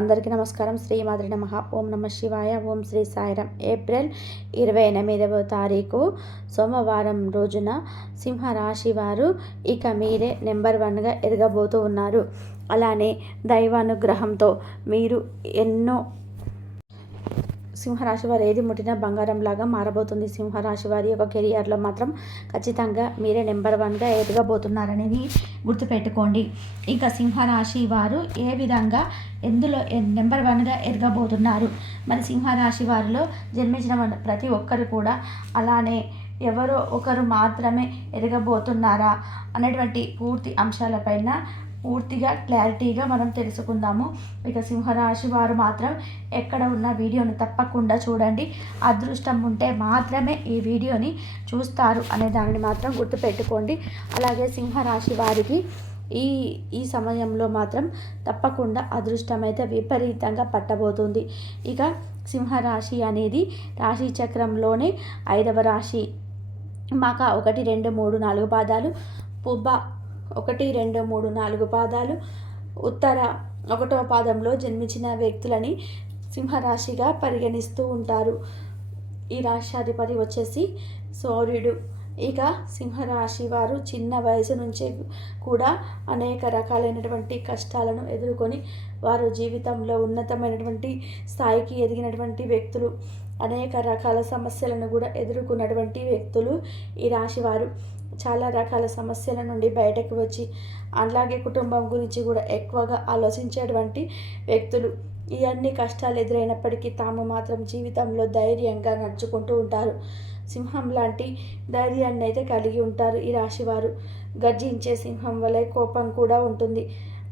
అందరికీ నమస్కారం. శ్రీమాత్రే నమః. ఓం నమ శివాయ. ఓం శ్రీ సాయిరాం. ఏప్రిల్ 28వ తారీఖు సోమవారం రోజున సింహరాశి వారు ఇక మీరే నెంబర్ 1గా ఎదగబోతూ ఉన్నారు. అలానే దైవానుగ్రహంతో మీరు ఎన్నో సింహరాశి వారు ఏది ముట్టినా బంగారంలాగా మారబోతుంది. సింహరాశి వారి యొక్క కెరియర్లో మాత్రం ఖచ్చితంగా మీరే నెంబర్ 1గా ఎదగబోతున్నారనేది గుర్తుపెట్టుకోండి. ఇక సింహరాశి వారు ఏ విధంగా ఎందులో నెంబర్ 1గా ఎదగబోతున్నారు, మరి సింహరాశి వారిలో జన్మించిన ప్రతి ఒక్కరు కూడా అలానే ఎవరో ఒకరు మాత్రమే ఎదగబోతున్నారా అనేటువంటి పూర్తి అంశాలపైన పూర్తిగా క్లారిటీగా మనం తెలుసుకుందాము. ఇక సింహరాశి వారు మాత్రం ఎక్కడ ఉన్న వీడియోని తప్పకుండా చూడండి. అదృష్టం ఉంటే మాత్రమే ఈ వీడియోని చూస్తారు అనే దానిని మాత్రం గుర్తుపెట్టుకోండి. అలాగే సింహరాశి వారికి ఈ సమయంలో మాత్రం తప్పకుండా అదృష్టం అయితే విపరీతంగా పట్టబోతుంది. ఇక సింహరాశి అనేది రాశి చక్రంలోనే 5వ రాశి. మక 1, 2, 3, 4 పాదాలు, పుబ్బ 1, 2, 3, 4 పాదాలు, ఉత్తర 1వ పాదంలో జన్మించిన వ్యక్తులని సింహరాశిగా పరిగణిస్తూ ఉంటారు. ఈ రాశ్యాధిపతి వచ్చేసి సూర్యుడు. ఇక సింహరాశి వారు చిన్న వయసు నుంచే కూడా అనేక రకాలైనటువంటి కష్టాలను ఎదుర్కొని వారు జీవితంలో ఉన్నతమైనటువంటి స్థాయికి ఎదిగినటువంటి వ్యక్తులు. అనేక రకాల సమస్యలను కూడా ఎదుర్కొన్నటువంటి వ్యక్తులు ఈ రాశివారు. చాలా రకాల సమస్యల నుండి బయటకు వచ్చి అలాగే కుటుంబం గురించి కూడా ఎక్కువగా ఆలోచించేటువంటి వ్యక్తులు. ఈ అన్ని కష్టాలు ఎదురైనప్పటికీ తాము మాత్రం జీవితంలో ధైర్యంగా నడుచుకుంటూ ఉంటారు. సింహం లాంటి ధైర్యాన్ని అయితే కలిగి ఉంటారు ఈ రాశివారు. గర్జించే సింహం వలె కోపం కూడా ఉంటుంది.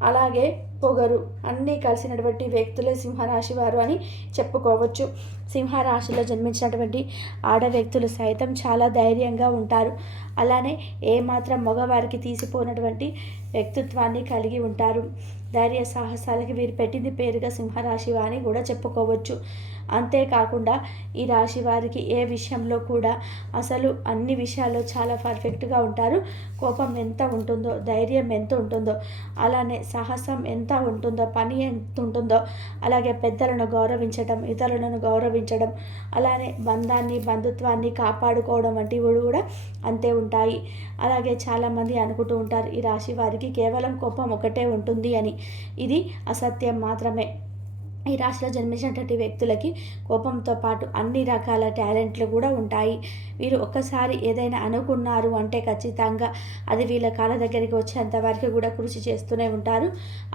అలాగే పొగరు అన్నీ కలిసినటువంటి వ్యక్తులే సింహరాశి వారు అని చెప్పుకోవచ్చు. సింహరాశిలో జన్మించినటువంటి ఆడ వ్యక్తులు సైతం చాలా ధైర్యంగా ఉంటారు. అలానే ఏమాత్రం మగవారికి తీసిపోయినటువంటి వ్యక్తిత్వాన్ని కలిగి ఉంటారు. ధైర్య సాహసాలకి వీరు పెట్టింది పేరుగా సింహరాశి వారిని కూడా చెప్పుకోవచ్చు. అంతేకాకుండా ఈ రాశి వారికి ఏ విషయంలో కూడా అసలు అన్ని విషయాల్లో చాలా పర్ఫెక్ట్గా ఉంటారు. కోపం ఎంత ఉంటుందో, ధైర్యం ఎంత ఉంటుందో, అలానే సాహసం ఎంత ఉంటుందో, పని ఎంత ఉంటుందో, అలాగే పెద్దలను గౌరవించడం, ఇతరులను గౌరవించడం, అలానే బంధుత్వాన్ని కాపాడుకోవడం వంటివి కూడా అంతే ఉంటాయి. అలాగే చాలామంది అనుకుంటూ ఉంటారు ఈ రాశి వారికి కేవలం కోపం ఒకటే ఉంటుంది అని. ఇది అసత్యం మాత్రమే. ఈ రాశిలో జన్మించినటువంటి వ్యక్తులకి కోపంతో పాటు అన్ని రకాల టాలెంట్లు కూడా ఉంటాయి. వీరు ఒక్కసారి ఏదైనా అనుకున్నారు అంటే ఖచ్చితంగా అది వీళ్ళ కాళ్ళ దగ్గరికి వచ్చేంత వరకు కూడా కృషి చేస్తూనే ఉంటారు.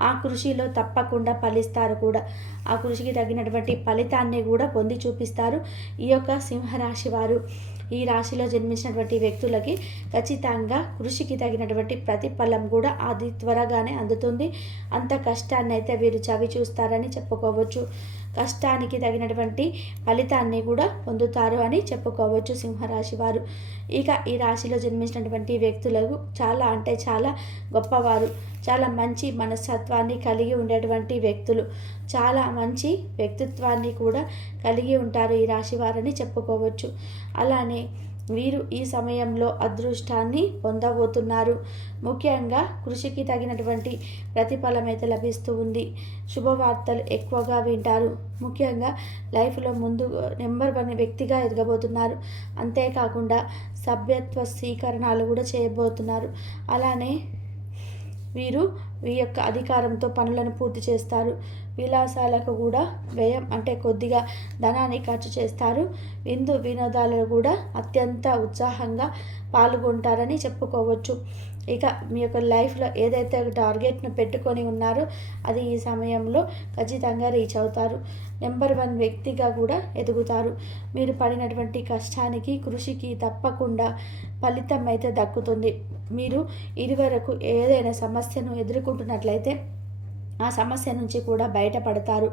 ఆ కృషిలో తప్పకుండా ఫలిస్తారు కూడా. ఆ కృషికి తగినటువంటి ఫలితాన్ని కూడా పొంది చూపిస్తారు ఈ యొక్క సింహరాశి వారు. ఈ రాశిలో జన్మించినటువంటి వ్యక్తులకి ఖచ్చితంగా కృషికి తగినటువంటి ప్రతిఫలం కూడా అది త్వరగానే అందుతుంది. అంత కష్టాన్ని అయితే వీరు చవి చూస్తారని చెప్పుకోవచ్చు. కష్టానికి తగినటువంటి ఫలితాన్ని కూడా పొందుతారు అని చెప్పుకోవచ్చు సింహరాశి వారు. ఇక ఈ రాశిలో జన్మించినటువంటి వ్యక్తులకు చాలా అంటే చాలా గొప్పవారు. చాలా మంచి మనస్తత్వాన్ని కలిగి ఉండేటువంటి వ్యక్తులు. చాలా మంచి వ్యక్తిత్వాన్ని కూడా కలిగి ఉంటారు ఈ రాశి వారని చెప్పుకోవచ్చు. అలానే వీరు ఈ సమయంలో అదృష్టాన్ని పొందబోతున్నారు. ముఖ్యంగా కృషికి తగినటువంటి ప్రతిఫలం అయితే లభిస్తూ ఉంది. శుభవార్తలు ఎక్కువగా వింటారు. ముఖ్యంగా లైఫ్లో ముందు నెంబర్ 1 వ్యక్తిగా ఎదగబోతున్నారు. అంతేకాకుండా సభ్యత్వ స్వీకరణలు కూడా చేయబోతున్నారు. అలానే వీరు ఈ యొక్క అధికారంతో పనులను పూర్తి చేస్తారు. విలాసాలకు కూడా వ్యయం అంటే కొద్దిగా ధనాన్ని ఖర్చు చేస్తారు. వినోదాలలో కూడా అత్యంత ఉత్సాహంగా పాల్గొంటారని చెప్పుకోవచ్చు. ఇక మీ యొక్క లైఫ్లో ఏదైతే టార్గెట్ను పెట్టుకొని ఉన్నారో అది ఈ సమయంలో ఖచ్చితంగా రీచ్ అవుతారు. నెంబర్ 1 వ్యక్తిగా కూడా ఎదుగుతారు. మీరు పడినటువంటి కష్టానికి, కృషికి తప్పకుండా ఫలితం అయితే దక్కుతుంది. మీరు ఇదివరకు ఏదైనా సమస్యను ఎదుర్కొంటున్నట్లయితే ఆ సమస్య నుంచి కూడా బయటపడతారు.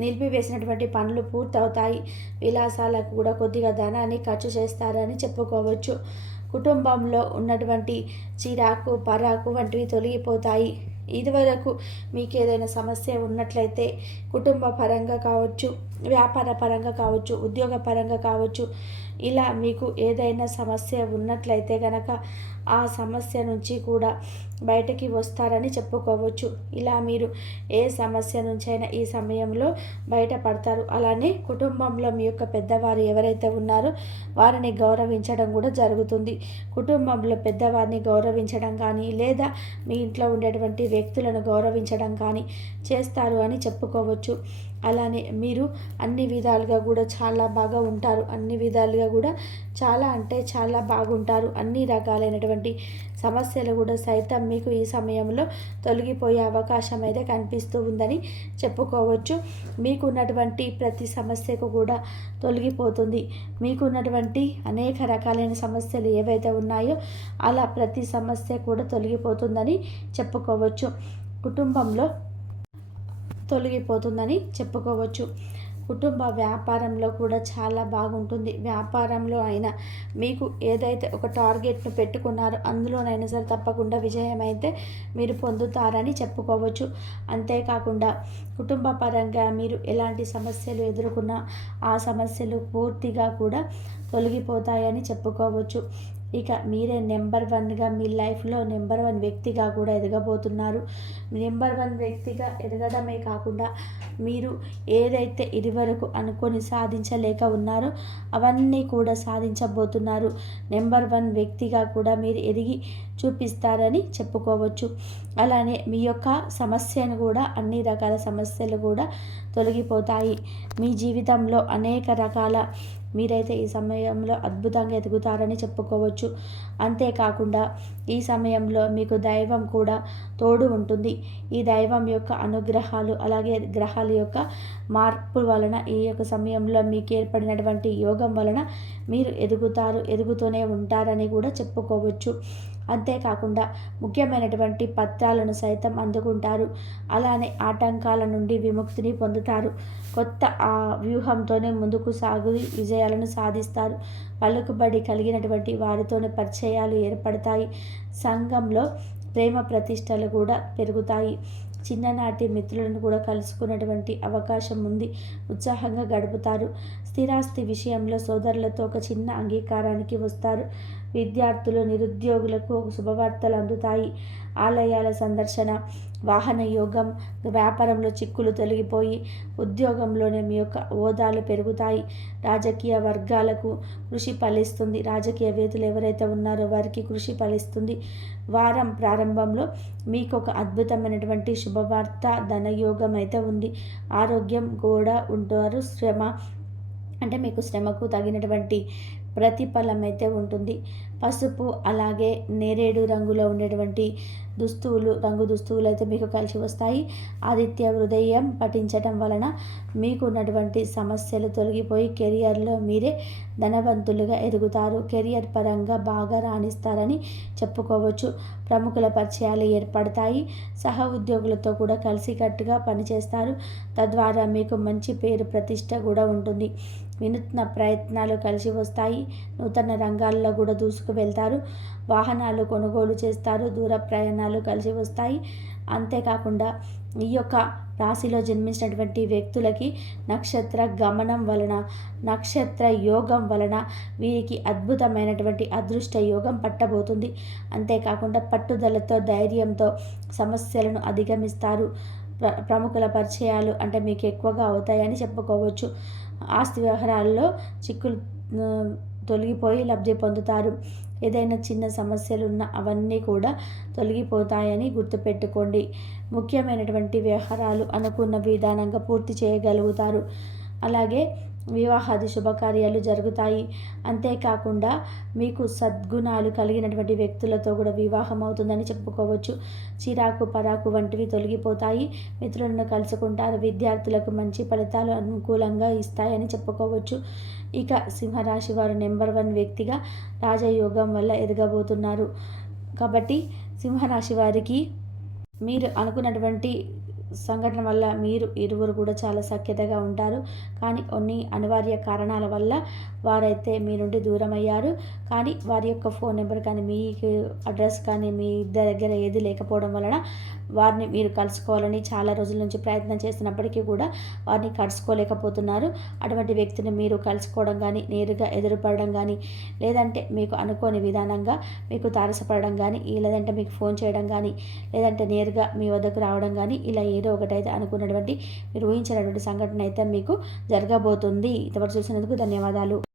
నిలిపివేసినటువంటి పనులు పూర్తవుతాయి. విలాసాలకు కూడా కొద్దిగా ధనాన్ని ఖర్చు చేస్తారని చెప్పుకోవచ్చు. కుటుంబంలో ఉన్నటువంటి చిరాకు, పరాకు వంటివి తొలగిపోతాయి. ఇదివరకు మీకు ఏదైనా సమస్య ఉన్నట్లయితే కుటుంబ పరంగా కావచ్చు, వ్యాపార పరంగా కావచ్చు, ఉద్యోగ పరంగా కావచ్చు, ఇలా మీకు ఏదైనా సమస్య ఉన్నట్లయితే కనుక ఆ సమస్య నుంచి కూడా బయటకి వస్తారని చెప్పుకోవచ్చు. ఇలా మీరు ఏ సమస్య నుంచైనా ఈ సమయంలో బయటపడతారు. అలానే కుటుంబంలో మీ యొక్క పెద్దవారు ఎవరైతే ఉన్నారో వారిని గౌరవించడం కూడా జరుగుతుంది. కుటుంబంలో పెద్దవారిని గౌరవించడం కానీ లేదా మీ ఇంట్లో ఉండేటువంటి వ్యక్తులను గౌరవించడం కానీ చేస్తారు అని చెప్పుకోవచ్చు. అలానే మీరు అన్ని విధాలుగా కూడా చాలా బాగా ఉంటారు. అన్ని విధాలుగా కూడా చాలా అంటే చాలా బాగుంటారు. అన్ని రకాలైనటువంటి సమస్యలు కూడా సైతం మీకు ఈ సమయంలో తొలగిపోయే అవకాశం అయితే కనిపిస్తూ ఉందని చెప్పుకోవచ్చు. మీకున్నటువంటి ప్రతి సమస్యకు కూడా తొలగిపోతుంది. మీకున్నటువంటి అనేక రకాలైన సమస్యలు ఏవైతే ఉన్నాయో అలా ప్రతి సమస్య కూడా తొలగిపోతుందని చెప్పుకోవచ్చు. కుటుంబంలో తొలగిపోతుందని చెప్పుకోవచ్చు. కుటుంబ వ్యాపారంలో కూడా చాలా బాగుంటుంది. వ్యాపారంలో అయినా మీకు ఏదైతే ఒక టార్గెట్ను పెట్టుకున్నారో అందులోనైనా సరే తప్పకుండా విజయం అయితే మీరు పొందుతారని చెప్పుకోవచ్చు. అంతేకాకుండా కుటుంబ పరంగా మీరు ఎలాంటి సమస్యలు ఎదుర్కొన్నా ఆ సమస్యలు పూర్తిగా కూడా తొలగిపోతాయని చెప్పుకోవచ్చు. ఇక మీరే నెంబర్ 1గా మీ లైఫ్లో నెంబర్ 1 వ్యక్తిగా కూడా ఎదగబోతున్నారు. నెంబర్ 1 వ్యక్తిగా ఎదగడమే కాకుండా మీరు ఏదైతే ఇదివరకు అనుకొని సాధించలేక ఉన్నారో అవన్నీ కూడా సాధించబోతున్నారు. నెంబర్ 1 వ్యక్తిగా కూడా మీరు ఎదిగి చూపిస్తారని చెప్పుకోవచ్చు. అలానే మీ యొక్క సమస్యను కూడా అన్ని రకాల సమస్యలు కూడా తొలగిపోతాయి. మీ జీవితంలో అనేక రకాల మీరైతే ఈ సమయంలో అద్భుతంగా ఎదుగుతారని చెప్పుకోవచ్చు. అంతేకాకుండా ఈ సమయంలో మీకు దైవం కూడా తోడు ఉంటుంది. ఈ దైవం యొక్క అనుగ్రహాలు అలాగే గ్రహాల యొక్క మార్పు వలన ఈ యొక్క సమయంలో మీకు ఏర్పడినటువంటి యోగం వలన మీరు ఎదుగుతూనే ఉంటారని కూడా చెప్పుకోవచ్చు. అంతేకాకుండా ముఖ్యమైనటువంటి పత్రాలను సైతం అందుకుంటారు. అలానే ఆటంకాల నుండి విముక్తిని పొందుతారు. కొత్త వ్యూహంతోనే ముందుకు సాగు విజయాలను సాధిస్తారు. పలుకుబడి కలిగినటువంటి వారితోనే పరిచయాలు ఏర్పడతాయి. సంఘంలో ప్రేమ ప్రతిష్టలు కూడా పెరుగుతాయి. చిన్ననాటి మిత్రులను కూడా కలుసుకున్నటువంటి అవకాశం ఉంది. ఉత్సాహంగా గడుపుతారు. స్థిరాస్తి విషయంలో సోదరులతో ఒక చిన్న అంగీకారానికి వస్తారు. విద్యార్థులు నిరుద్యోగులకు శుభవార్తలు అందుతాయి. ఆలయాల సందర్శన, వాహన యోగం, వ్యాపారంలో చిక్కులు తొలగిపోయి ఉద్యోగంలోనే మీ యొక్క హోదాలు పెరుగుతాయి. రాజకీయ వర్గాలకు కృషి ఫలిస్తుంది. రాజకీయవేత్తలు ఎవరైతే ఉన్నారో వారికి కృషి ఫలిస్తుంది. వారం ప్రారంభంలో మీకు ఒక అద్భుతమైనటువంటి శుభవార్త, ధనయోగం అయితే ఉంది. ఆరోగ్యం కూడా ఉంటారు. అంటే మీకు శ్రమకు తగినటువంటి ప్రతిఫలం అయితే ఉంటుంది. పసుపు అలాగే నేరేడు రంగులో ఉండేటువంటి రంగు దుస్తువులు అయితే మీకు కలిసి వస్తాయి. ఆదిత్య హృదయం పఠించటం వలన మీకు ఉన్నటువంటి సమస్యలు తొలగిపోయి కెరియర్లో మీరే ధనవంతులుగా ఎదుగుతారు. కెరియర్ పరంగా బాగా రాణిస్తారని చెప్పుకోవచ్చు. ప్రముఖుల పరిచయాలు ఏర్పడతాయి. సహ ఉద్యోగులతో కూడా కలిసికట్టుగా పనిచేస్తారు. తద్వారా మీకు మంచి పేరు ప్రతిష్ట కూడా ఉంటుంది. వినూత్న ప్రయత్నాలు కలిసి వస్తాయి. నూతన రంగాల్లో కూడా దూసుకు వెళ్తారు. వాహనాలు కొనుగోలు చేస్తారు. దూర ప్రయాణాలు కలిసి వస్తాయి. అంతేకాకుండా ఈ యొక్క రాశిలో జన్మించినటువంటి వ్యక్తులకి నక్షత్ర గమనం వలన, నక్షత్ర యోగం వలన వీరికి అద్భుతమైనటువంటి అదృష్ట యోగం పట్టబోతుంది. అంతేకాకుండా పట్టుదలతో, ధైర్యంతో సమస్యలను అధిగమిస్తారు. ప్రముఖుల పరిచయాలు అంటే మీకు ఎక్కువగా అవుతాయని చెప్పుకోవచ్చు. ఆస్తి వ్యవహారాల్లో చిక్కులు తొలగిపోయి లబ్ధి పొందుతారు. ఏదైనా చిన్న సమస్యలు ఉన్నా అవన్నీ కూడా తొలగిపోతాయని గుర్తుపెట్టుకోండి. ముఖ్యమైనటువంటి వ్యవహారాలు అనుకున్న విధానంగా పూర్తి చేయగలుగుతారు. అలాగే వివాహాది శుభకార్యాలు జరుగుతాయి. అంతేకాకుండా మీకు సద్గుణాలు కలిగినటువంటి వ్యక్తులతో కూడా వివాహం అవుతుందని చెప్పుకోవచ్చు. చిరాకు పరాకు వంటివి తొలగిపోతాయి. మిత్రులను కలుసుకుంటారు. విద్యార్థులకు మంచి ఫలితాలు అనుకూలంగా ఇస్తాయని చెప్పుకోవచ్చు. ఇక సింహరాశి వారు నెంబర్ 1 వ్యక్తిగా రాజయోగం వల్ల ఎదగబోతున్నారు. కాబట్టి సింహరాశి వారికి మీరు అనుకున్నటువంటి సంఘటన వల్ల మీరు ఇరువురు కూడా చాలా సఖ్యతగా ఉంటారు. కానీ కొన్ని అనివార్య కారణాల వల్ల వారైతే మీ నుండి దూరం అయ్యారు. కానీ వారి యొక్క ఫోన్ నెంబర్ కానీ, మీకు అడ్రస్ కానీ మీ ఇద్దరి దగ్గర ఏది లేకపోవడం వలన వారిని మీరు కలుసుకోవాలని చాలా రోజుల నుంచి ప్రయత్నం చేస్తున్నప్పటికీ కూడా వారిని కలుసుకోలేకపోతున్నారు. అటువంటి వ్యక్తిని మీరు కలుసుకోవడం కానీ, నేరుగా ఎదురుపడడం కానీ, లేదంటే మీకు అనుకోని విధానంగా మీకు తారసపడడం కానీ, లేదంటే మీకు ఫోన్ చేయడం కానీ, లేదంటే నేరుగా మీ వద్దకు రావడం కానీ, ఇలా ఏదో ఒకటైతే అనుకున్నటువంటి మీరు ఊహించినటువంటి సంఘటన అయితే మీకు జరగబోతుంది. ఇంతవరకు చూసినందుకు ధన్యవాదాలు.